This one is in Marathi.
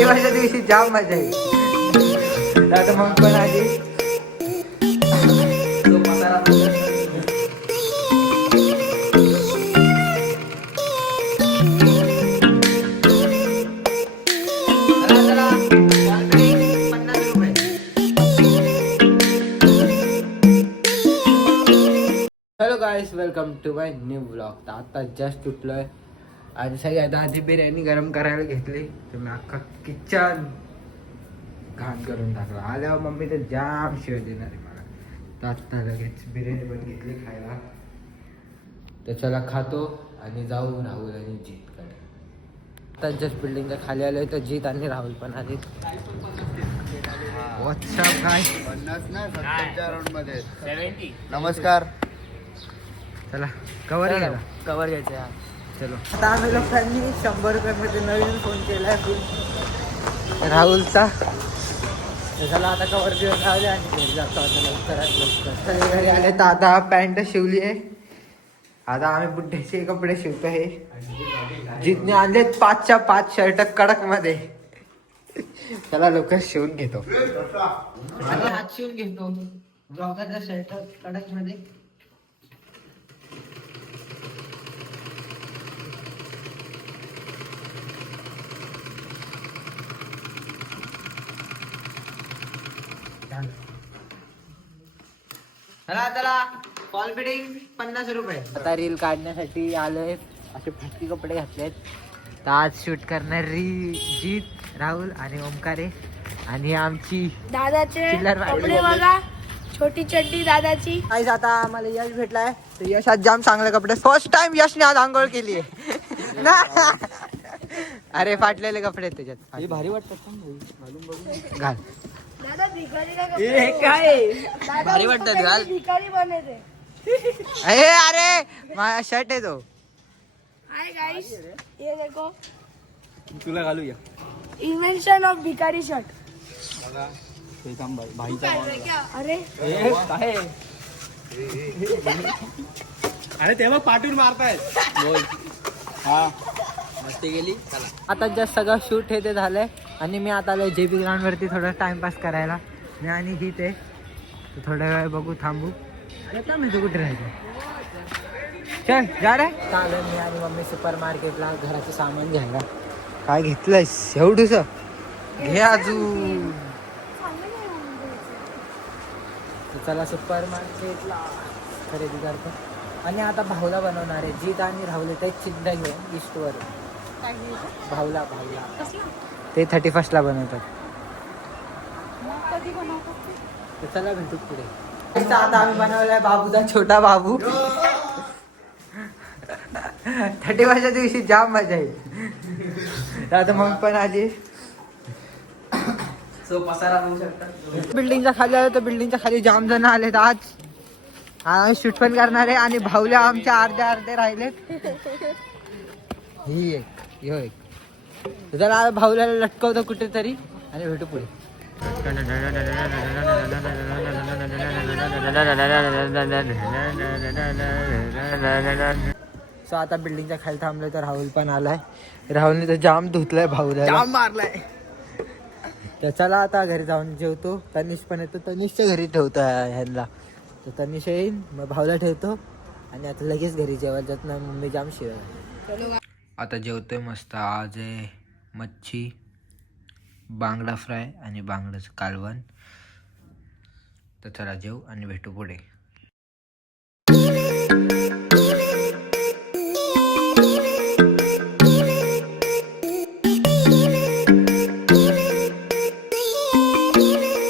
थर्टी दिवशी जाम मजा येईल. आता मग पण आली तो मसाला. Hello guys, welcome to my new blog. आता जस्ट उठलोय आणि सगळ्यात आधी बिर्याणी गरम करायला घेतली तर मी अख्खा किचन घाण करून टाकला. आल्यावर मम्मी तर जाम शिवाय देणार आहे मला. तर आत्ता लगेच बिर्याणी पण घेतली खायला. तर चला खातो आणि जाऊ राहुल आणि जीत कडे. आता जस्ट बिल्डिंगच्या खाली आलोय तर जीत आणि राहुल पण आले. व्हॉट्सअप काय 50 ना 70च्या राऊंड मध्ये 70. नमस्कार. चला कवर घ्यायला कवर घ्यायचं यार. चलो आता आम्ही लोकांनी 100 रुपयामध्ये नवीन फोन केलाय राहुलचा. त्याला आता कवर घेऊन राहिले आणि घरी जातो आता लवकरात. घरी आले तर आता पॅन्ट शिवली आहे. आता आम्ही बुड्ढ्याचे कपडे शिवतो. हे जितने आणलेत 5च्या 5 शर्ट कडक मध्ये. त्याला लवकर शिवून घेतो आणि हात शिवून घेतो ब्लॉगरचा शर्ट कडक मध्ये. चला फॉल फिटिंग 50 रुपये. आता रील काढण्यासाठी आलोय. असे फाटकी कपडे घातलेत. तर आज शूट करणारी जीत, राहुल आणि ओमकारे आणि आमची दादाचे चिल्लर कपडे बघा. छोटी चड्डी दादाची. आज आता आम्हाला यश भेटलाय. तर यश आज जाम चांगले कपडे. फर्स्ट टाइम यशने आज आंघोळ केली आहे. अरे फाटलेले कपडे आहेत त्याच्यात. भारी वाटतात घाल. दादा भिकारी का काय दादा भारी वाटतात उसको घाल. भिकारी बने थे. अरे माझा शर्ट आहे तो. हाय गाइस, ये देखो तुला घालूया. इन्वेंशन ऑफ भिकारी शर्ट. हे काम भाईचा अरे काय अरे तेव्हा पाठवून मारतायत. बोल. हा मस्ती गेली. चला आता जस्ट सगळं शूट हे ते झालंय आणि मी आता आलोय JP ग्राउंड वरती थोडं टाइमपास करायला. मी आणि ही ते थोड्या वेळ बघू थांबू. येतो मी. तू कुठे राहायचं? चल जा रे. चालेल मी आणि मम्मी सुपर मार्केटला घराचं सामान घ्यायला. काय घेतलंयस एवढूस? घे अजून. चला सुपर मार्केटला खरेदी करतो. आणि आता भावला बनवणार आहे. जीत आणि राहुल ते चिंता घेऊन ईस्टवर. भावला ते 31st ला बनवतात. तर चला भेटू पुढे. आता आम्ही बनवलाय बाबूचा छोटा बाबू. 31st दिवशी जाम मजा येईल. आता मग पण आली. पसारा बघू शकता. बिल्डिंगच्या खाली आलो तर बिल्डिंगच्या खाली जाम जण आलेत आज. आम्ही शूट पण करणार आहे आणि भावल्या आमच्या अर्धे राहिलेत. ही एक ह्यो एक. जरा भावल्याला लटकवतो कुठेतरी आणि भेटू पुढे. सो आता बिल्डिंगच्या खाली थांबलोय तर राहुल पण आलाय. राहुलने तर जाम धुतलाय भाऊला. जाम मारलाय. तर चला आता घरी जाऊन जेवतो. तनिष पण येतो. तनिषच्या घरी ठेवतो ह्यांना. तर तनिष येईन मग भाऊला ठेवतो आणि आता लगेच घरी जेवायला जात ना. मम्मी जाम शिवाय. आता जेवतोय मस्त. आज आहे मच्छी, बांगडा फ्राय आणि बांगड्याचं कालवण. तर चला जेव आणि भेटू पुढे.